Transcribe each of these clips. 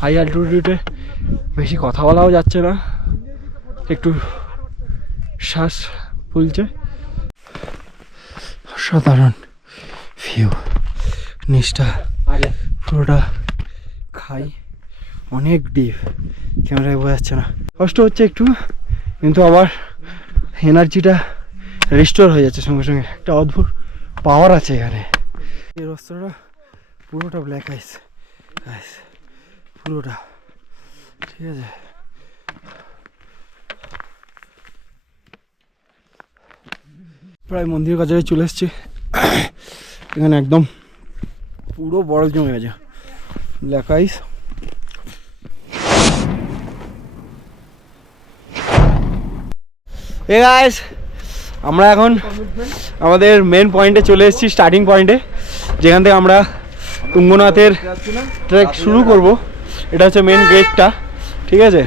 High অ্যালটিটিউডে বেশি কথা বলাও যাচ্ছে না, একটু শ্বাস ফুলছে। অসাধারণ ভিউ, নিচটা পুরোটা খাই, অনেক ডিপ, ক্যামেরায় বোঝা যাচ্ছে না। কষ্ট হচ্ছে একটু, কিন্তু আবার এনার্জিটা রিস্টোর হয়ে যাচ্ছে সঙ্গে সঙ্গে। একটা অদ্ভুত পাওয়ার আছে এখানে। এই রাস্তাটা পুরোটা ব্ল্যাক আইস, পুরোটা, ঠিক আছে। প্রায় মন্দিরের কাছে চলে এসেছি। এখানে একদম পুরো বরফ জমে গেছে, ব্ল্যাক আইস। এই গাইস, আমরা এখন আমাদের মেন পয়েন্টে চলে এসেছি, স্টার্টিং পয়েন্টে, যেখান থেকে আমরা তুঙ্গনাথের ট্রেক শুরু করব। এটা হচ্ছে মেন গেটটা, ঠিক আছে।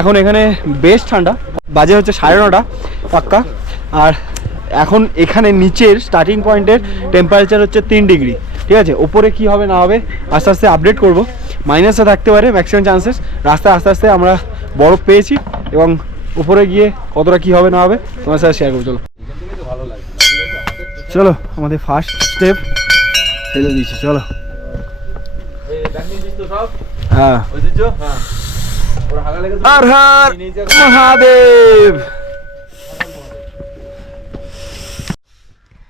এখন এখানে বেশ ঠান্ডা, বাজে হচ্ছে 9:30 পাক্কা। আর এখন এখানে নিচের স্টার্টিং পয়েন্টের টেম্পারেচার হচ্ছে 3 ডিগ্রি, ঠিক আছে। ওপরে কি হবে না হবে আস্তে আস্তে আপডেট করব। মাইনাসে থাকতে পারে ম্যাক্সিমাম চান্সেস। রাস্তায় আস্তে আস্তে আমরা বরফ পেয়েছি, এবং উপরে গিয়ে কতটা কি হবে না হবে তোমার সাথে শেয়ার করবো। চলো চলো, আমাদের ফার্স্ট স্টেপ ফেলে দিয়েছি, চলো। হ্যাঁ, হর হর মহাদেব।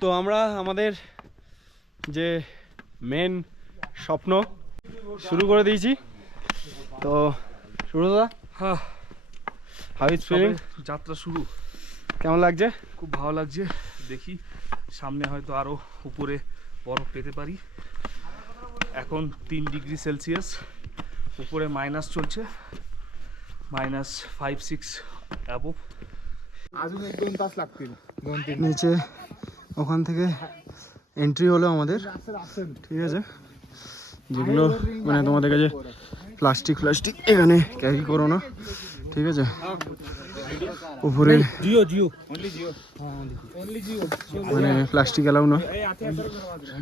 তো আমরা আমাদের যে মেন স্বপ্ন শুরু করে দিয়েছি। তো শুরু দাদা, হ্যাঁ, হাউ ইজ ফিলিং? যাত্রা শুরু। কেমন লাগছে? খুব ভালো লাগছে। দেখি সামনে হয়তো আরো উপরে বরফ পেতে পারি। এখন 3 ডিগ্রি সেলসিয়াস, উপরে মাইনাস চলছে, -5-6 অ্যাবভ। अजून 1-2 तास लागतील, 2-3। নিচে ওখান থেকে এন্ট্রি হলো আমাদের, ঠিক আছে। যেগুলো মানে তোমাদের কাছে প্লাস্টিক এখানে ক্যারি করো না, ঠিক আছে। উপরে মানে প্লাস্টিক এলাও না,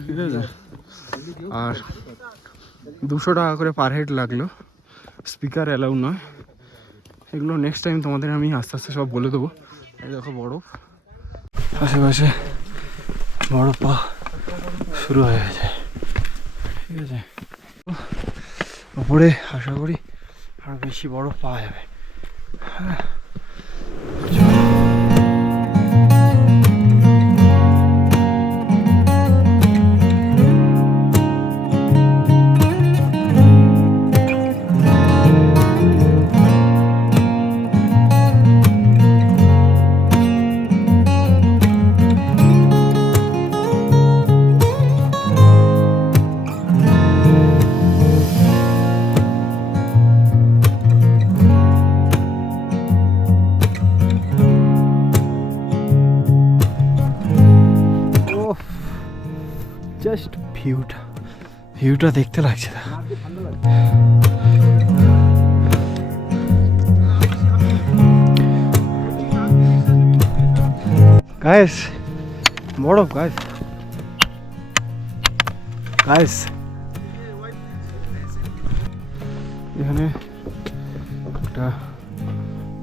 ঠিক আছে। আর 200 টাকা করে পার হেড লাগলো, স্পিকার এলাউ নয়। এগুলো নেক্সট টাইম তোমাদের আমি আস্তে আস্তে সব বলে দেবো। এই দেখো বরফ, আশেপাশে বরফ পা শুরু হয়ে গেছে, ঠিক আছে। উপরে আশা করি আরো বেশি বরফ পাওয়া যাবে। হ্যাঁ, জাস্ট ভিউটা দেখতে লাগছে না। গাইস, বরফ গাইস, এখানে একটা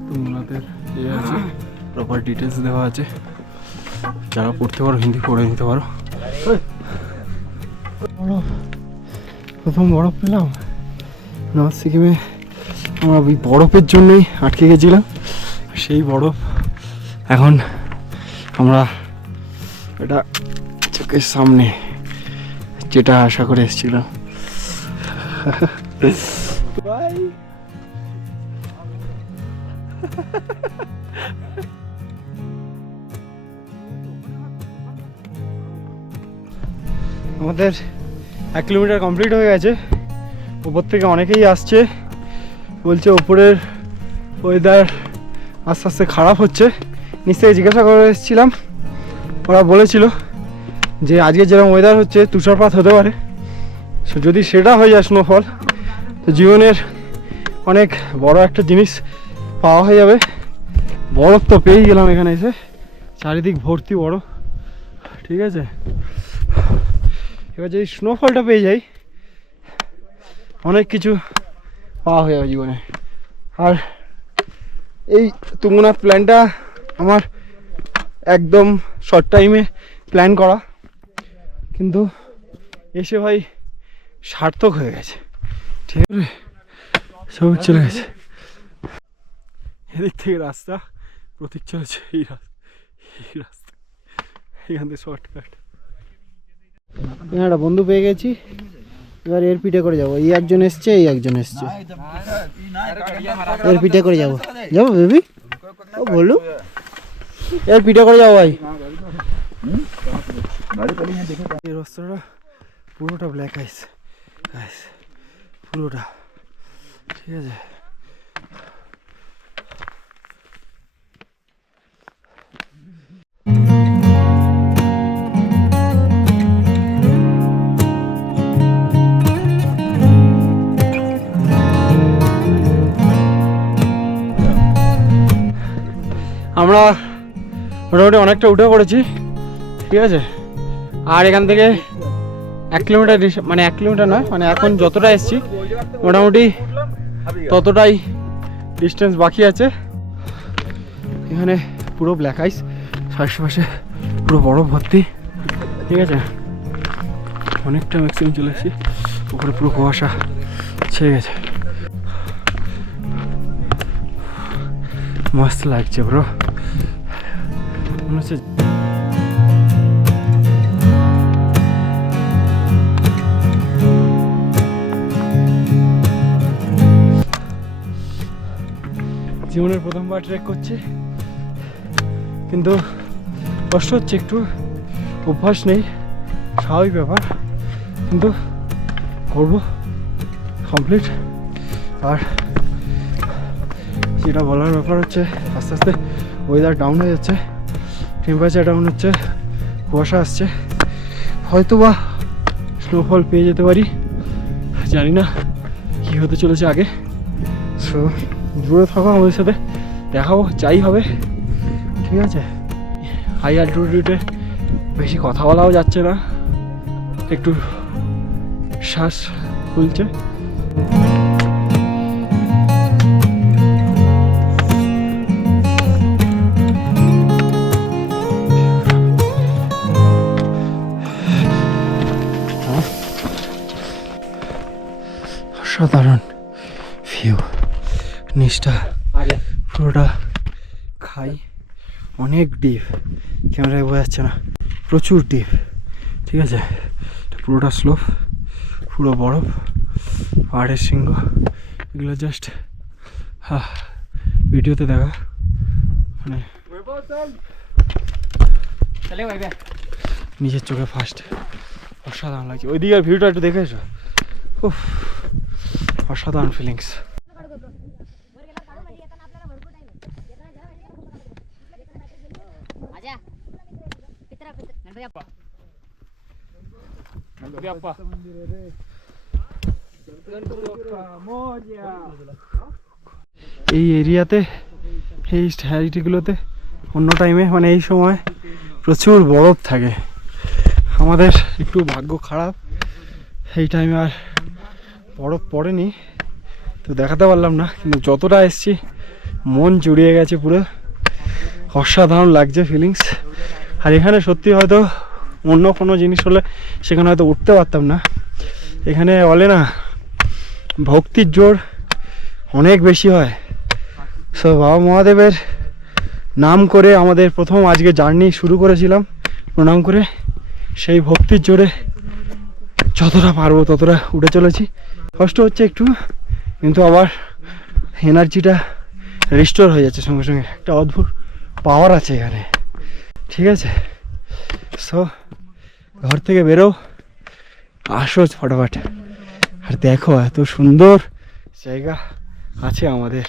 তুঙ্গনাথের ইয়ে আছে, প্রপার ডিটেলস দেওয়া আছে। যারা পড়তে পারো হিন্দি পড়ে নিতে পারো। প্রথম বরফ পেলাম নর্থ সিকিমে। আমরা ওই বরফের জন্যই আটকে গেছিলাম, সেই বরফ এখন আমরা এটা চোখের সামনে, যেটা আশা করে এসেছিলাম। আমাদের 1 কিলোমিটার কমপ্লিট হয়ে গেছে। উপর থেকে অনেকেই আসছে, বলছে উপরের ওয়েদার আস্তে আস্তে খারাপ হচ্ছে। নিচ থেকে জিজ্ঞাসা করে এসেছিলাম, ওরা বলেছিল যে আজকে যেরকম ওয়েদার হচ্ছে তুষারপাত হতে পারে। যদি সেটা হয়ে যায় স্নোফল, তো জীবনের অনেক বড় একটা জিনিস পাওয়া হয়ে যাবে। বরফ তো পেয়েই গেলাম এখানে এসে, চারিদিক ভর্তি বরফ, ঠিক আছে। এবার যদি স্নোফলটা পেয়ে যাই অনেক কিছু পাওয়া হয়ে যাবে জীবনে। আর এই তুঙ্গনাথ প্ল্যানটা আমার একদম শর্ট টাইমে প্ল্যান করা, কিন্তু এসে ভাই সার্থক হয়ে গেছে। ঠিক আছে, সব চলে গেছে। এদিক থেকে রাস্তা, প্রতীক চলেছে এই রাস্তা, এখান থেকে শর্টকাট। একটা বন্ধু পেয়ে গেছি, এবার এর পিঠে করে যাবো। এই একজন এসছে, এই একজন এসছে, এর পিঠে করে যাবো। যাবো বেবি, ও বললু এর পিঠে করে যাবো ভাই। এই রাস্তাটা পুরোটা ব্ল্যাক আইস, পুরোটা। ঠিক আছে, আমরা মোটামুটি অনেকটা উঠে পড়েছি। ঠিক আছে, আর এখান থেকে 1 কিলোমিটার, মানে 1 কিলোমিটার নয়, মানে এখন যতটা এসছি মোটামুটি ততটাই ডিস্টেন্স বাকি আছে। এখানে পুরো ব্ল্যাক আইস, আশেপাশে পুরো বরফ ভর্তি। ঠিক আছে, অনেকটা ম্যাক্সিমাম চলে এসেছি, উপরে পুরো কুয়াশা ছেয়ে গেছে। মস্ত লাগছে ব্রো, মনে হচ্ছে জীবনের প্রথমবার ট্রেক করছি, কিন্তু কষ্ট হচ্ছে একটু, অভ্যাস নেই, স্বাভাবিক ব্যাপার, কিন্তু করব কমপ্লিট। আর যেটা বলার ব্যাপার হচ্ছে, আস্তে আস্তে ওয়েদার ডাউন হয়ে যাচ্ছে, টেম্পারেচার ডাউন হচ্ছে, কুয়াশা আসছে, হয়তো বা স্নোফল পেয়ে যেতে পারি, জানি না কী হতে চলেছে আগে। সো জুড়ে থাকো আমাদের সাথে, দেখাবো যাই হবে। ঠিক আছে, হাই অ্যালটিটিউডে বেশি কথা বলাও যাচ্ছে না, একটু শ্বাস খুলছে। অসাধারণ ভিউ, নিচটা পুরোটা খাই, অনেক ডিপ, ক্যামেরায় বোঝা যাচ্ছে না, প্রচুর ডিপ। ঠিক আছে, পুরোটা স্লোপ, পুরো বরফ, পাহাড়ের শৃঙ্গ, এগুলো জাস্ট ভিডিওতে দেখা, মানে নিজের চোখে ফার্স্ট অসাধারণ লাগছে। ওইদিকে আর ভিউটা একটু দেখে এসো, উফ, অসাধারণ ফিলিংস। এই এরিয়াতে, এই স্ট্যারিটিগুলোতে অন্য টাইমে, মানে এই সময় প্রচুর বরফ থাকে। আমাদের একটু ভাগ্য খারাপ, এই টাইমে আর বরফ পড়েনি, তো দেখাতে পারলাম না, কিন্তু যতটা এসছি মন জুড়িয়ে গেছে পুরো, অসাধারণ লাগছে ফিলিংস। আর এখানে সত্যি হয়তো অন্য কোনো জিনিস হলে সেখানে হয়তো উঠতে পারতাম না, এখানে বলে না ভক্তির জোর অনেক বেশি হয়। সো বাবা মহাদেবের নাম করে আমাদের প্রথম আজকে জার্নি শুরু করেছিলাম প্রণাম করে, সেই ভক্তির জোরে যতটা পারবো ততটা উঠে চলেছি। কষ্ট হচ্ছে একটু, কিন্তু আবার এনার্জিটা রিস্টোর হয়ে যাচ্ছে সঙ্গে সঙ্গে, একটা অদ্ভুত পাওয়ার আছে এখানে। ঠিক আছে, সো ঘর থেকে বেরো, আসো ফটাফট, আর দেখো এত সুন্দর জায়গা আছে আমাদের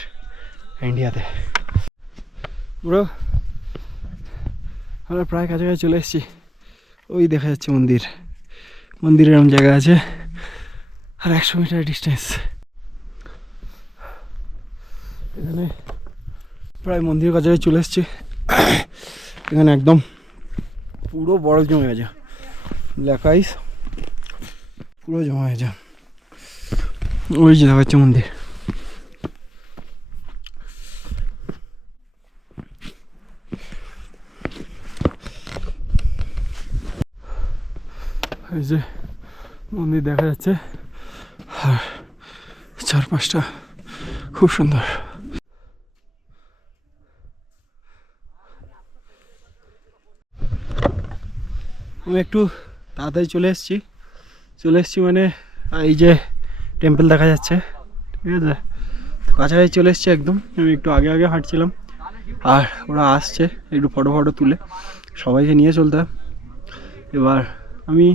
ইন্ডিয়াতে। পুরো আমরা প্রায় কাছাকাছি চলে এসেছি, ওই দেখা যাচ্ছে মন্দির, মন্দিরের এরকম জায়গা আছে, আর 100 মিটার ডিস্টেন্স। এখানে প্রায় মন্দিরের কাছাকাছি চলে এসেছি, এখানে একদম পুরো বরফ জমে গেছে, ব্ল্যাক আইস পুরো জমা হয়েছে। ওই যে দেখা যাচ্ছে মন্দির। এই যে মন্দির দেখা যাচ্ছে, আর চারপাশটা খুব সুন্দর। আমি একটু তাড়াতাড়ি চলে এসেছি মানে এই যে টেম্পল দেখা যাচ্ছে, ঠিক আছে, তো কাছাকাছি চলে এসেছি একদম। আমি একটু আগে আগে হাঁটছিলাম, আর ওরা আসছে একটু ফটো তুলে, সবাইকে নিয়ে চলতে হয়। এবার আমি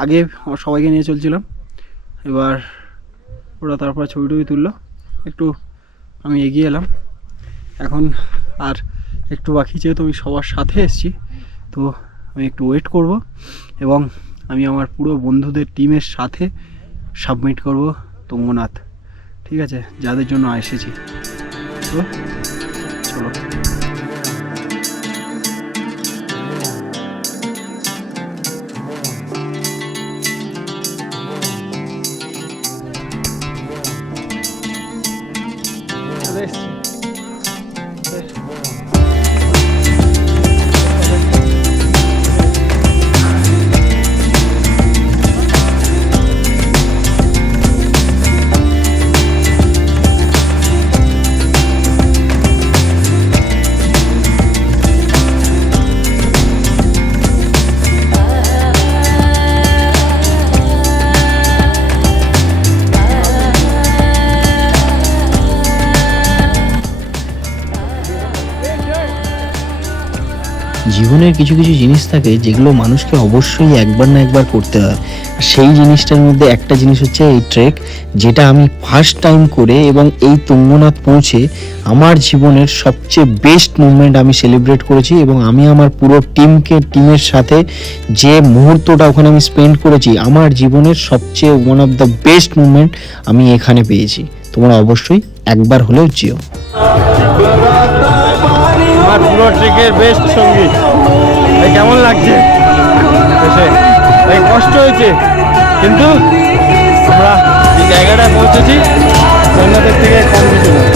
আগে সবাইকে নিয়ে চলছিলাম, এবার ওরা তারপর ছবি টবি তুললো, একটু আমি এগিয়ে এলাম। এখন আর একটু বাকি, যেহেতু আমি সবার সাথে এসেছি, তো আমি একটু ওয়েট করব এবং আমি আমার পুরো বন্ধুদের টিমের সাথে সাবমিট করব তুঙ্গনাথ, ঠিক আছে, যাদের জন্য এসেছি। তো চলো। জীবনের কিছু কিছু জিনিস থাকে যেগুলো মানুষকে অবশ্যই একবার না একবার করতে হয়। আর সেই জিনিসটার মধ্যে একটা জিনিস হচ্ছে এই ট্রেক, যেটা আমি ফার্স্ট টাইম করে এবং এই তুঙ্গনাথ পৌঁছে আমার জীবনের সবচেয়ে বেস্ট মুভমেন্ট আমি সেলিব্রেট করেছি। এবং আমি আমার পুরো টিমের সাথে যে মুহূর্তটা ওখানে আমি স্পেন্ড করেছি, আমার জীবনের সবচেয়ে one of the best movement আমি এখানে পেয়েছি। তোমরা অবশ্যই একবার হলেও যেও। আমার পুরো ট্রেকের বেস্ট সঙ্গীত। কেমন লাগছে? কষ্ট হয়েছে, কিন্তু আমরা যে জায়গাটায় পৌঁছেছি জগন্নাথের থেকে কম কিছু না।